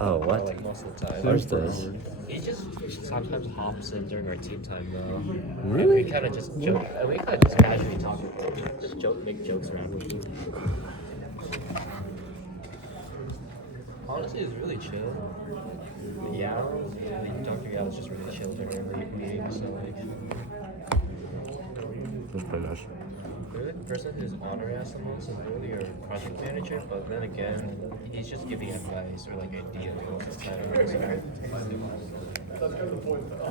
Oh, what? Like most of the time. Where's this? He just sometimes hops in during our team time though. Really? We kind of just joke. We kind of just casually talk with him. Just make jokes around with him. Honestly, it's really chill. Yeah, Dr. Yao is just really chill during the meeting. So like, That's pretty nice. really, the person who's honoring us the most is really our project manager. But then again, he's just giving advice or like ideas. It's kind of really That's kind of the point, though.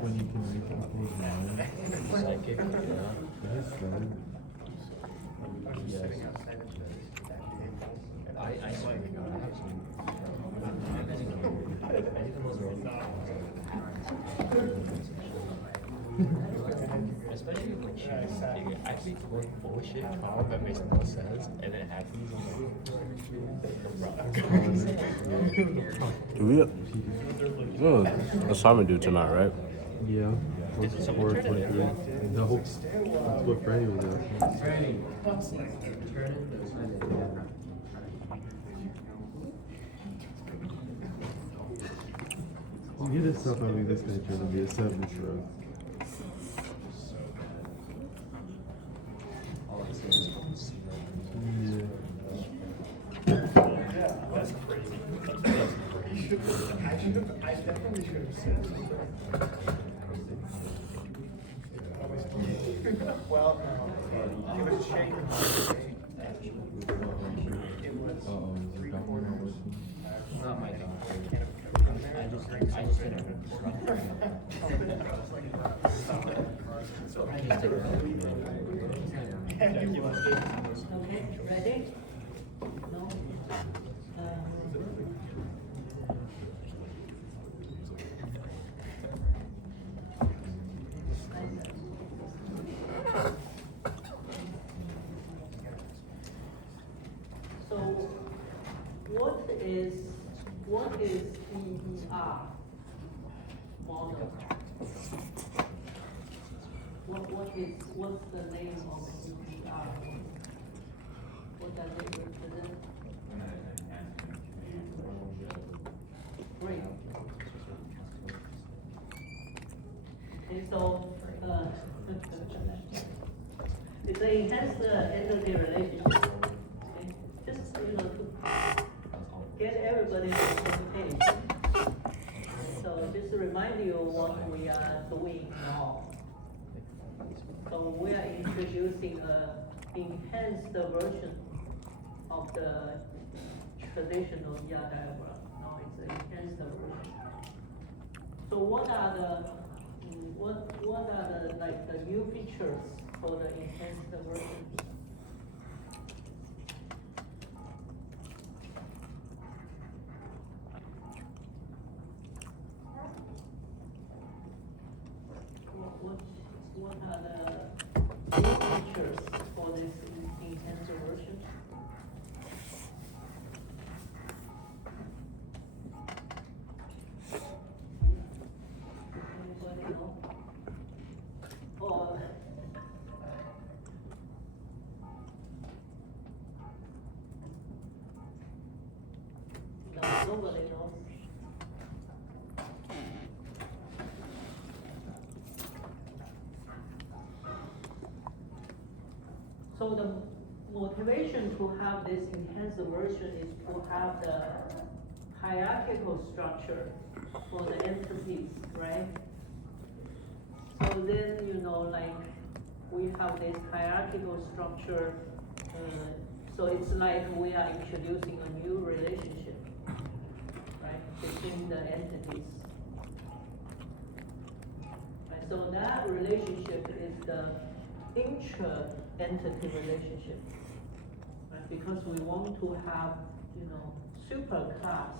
When you can read people's minds. psychic. It is good. Yes. I swear to God, I have some. I think the most especially when she's actually one bullshit comment that makes no sense, and it happens. Do we? Assignment due tonight, right? Yeah. Is it someone turn it in? No. That's what Freddie was asking. You get this stuff, I think this gonna turn to be a 7 stroke. Yeah. That's crazy. I definitely should have said something. Well, it was shaken. It was three-quarters. Not my dog. I just did it. So I just did it. Yeah, you must do. Okay, ready? No? So, what is EER model? What's the name of EER? What does it represent? Great. Okay, so, it's an enhanced entity relationship. Okay? Just, to get everybody on the same page. So just to remind you what we are doing now. So we are introducing an enhanced version of the traditional ER diagram. Now it's an enhanced version. So what are the like the new features for the enhanced version? What are the new features for this enhanced version? Anybody know? Or no, nobody knows. So the motivation to have this enhanced version is to have the hierarchical structure for the entities, right? So then, like we have this hierarchical structure, so it's like we are introducing a new relationship, right, between the entities. Right, so that relationship is the intra-entity relationship, right? Because we want to have, super class,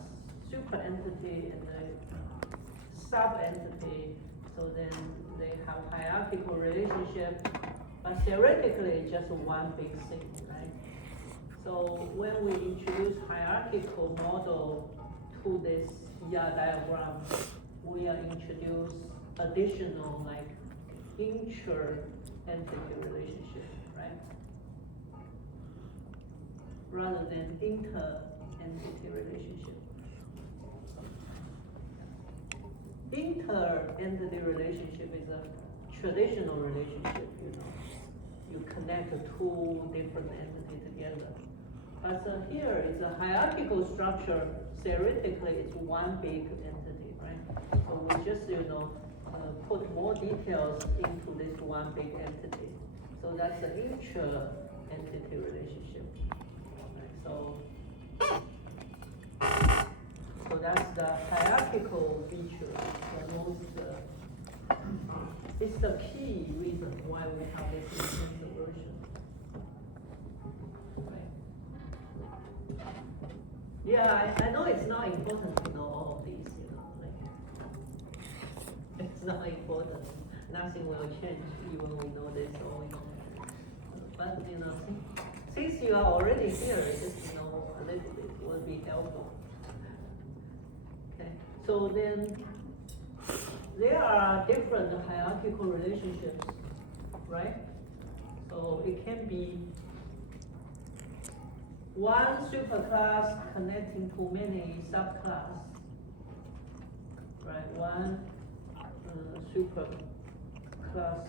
super entity, and a sub-entity, so then they have hierarchical relationship, but theoretically just one big thing, right? So when we introduce hierarchical model to this ER diagram, we are introduce additional inter-entity relationship, right? Rather than inter-entity relationship. Inter-entity relationship is a traditional relationship, You connect two different entities together. But here it's a hierarchical structure. Theoretically, it's one big entity, right? So we just, put more details into this one big entity. So that's the intra-entity relationship. Right? So that's the hierarchical feature, the most, it's the key reason why we have this inversion. Right? Yeah, I know it's not important to know all of these, it's not important. Nothing will change even we know this or we know that. But since you are already here, just know a little bit will be helpful. Okay, so then there are different hierarchical relationships, right? So it can be one superclass connecting to many subclass, right? One superclass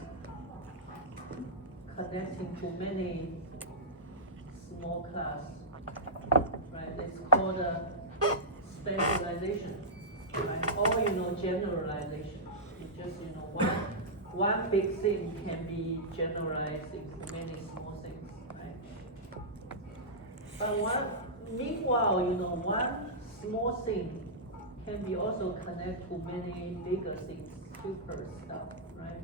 connecting to many small class, right? It's called a specialization, right? Or generalization. It's just one big thing can be generalized into many small things, right? But meanwhile, one small thing can be also connected to many bigger things, super stuff, right?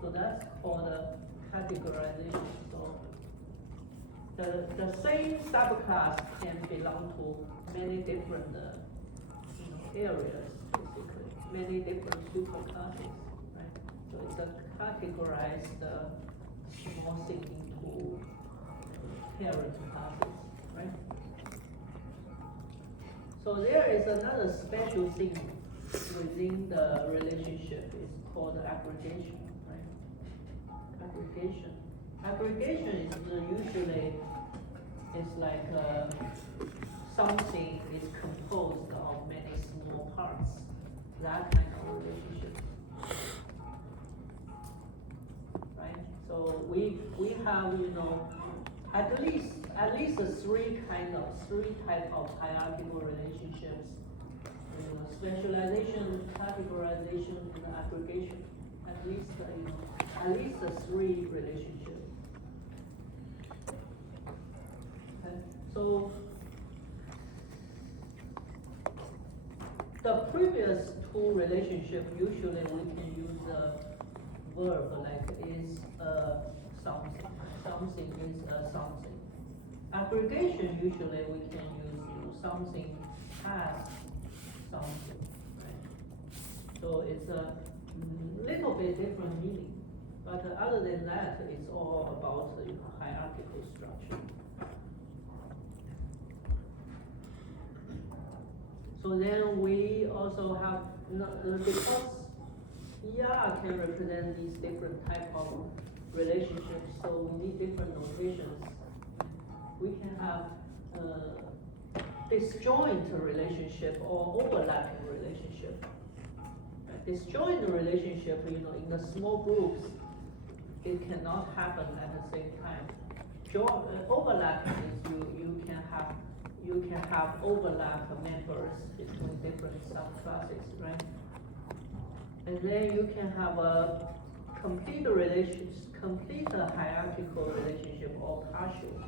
So that's called a categorization. So the same subclass can belong to many different areas, basically, many different superclasses, right? So it's a categorized small thing into parent classes, right? So there is another special thing within the relationship. It's called aggregation, right? Aggregation. Aggregation is usually like something is composed of many small parts. That kind of relationship, right? So we have at least three type of hierarchical relationships. Specialization, categorization, and aggregation. At least three relationships. Okay. So the previous two relationships, usually we can use a verb like is something. Something is something. Aggregation, usually we can use something has something, right? So it's a little bit different meaning, but other than that, it's all about hierarchical structure. So then we also have, because ER can represent these different type of relationships, so we need different notations. We can have disjoint relationship or overlapping relationship. Disjoint relationship, in the small groups, it cannot happen at the same time. Overlapping is you can have overlap members between different subclasses, right? And then you can have a complete hierarchical relationship or partial.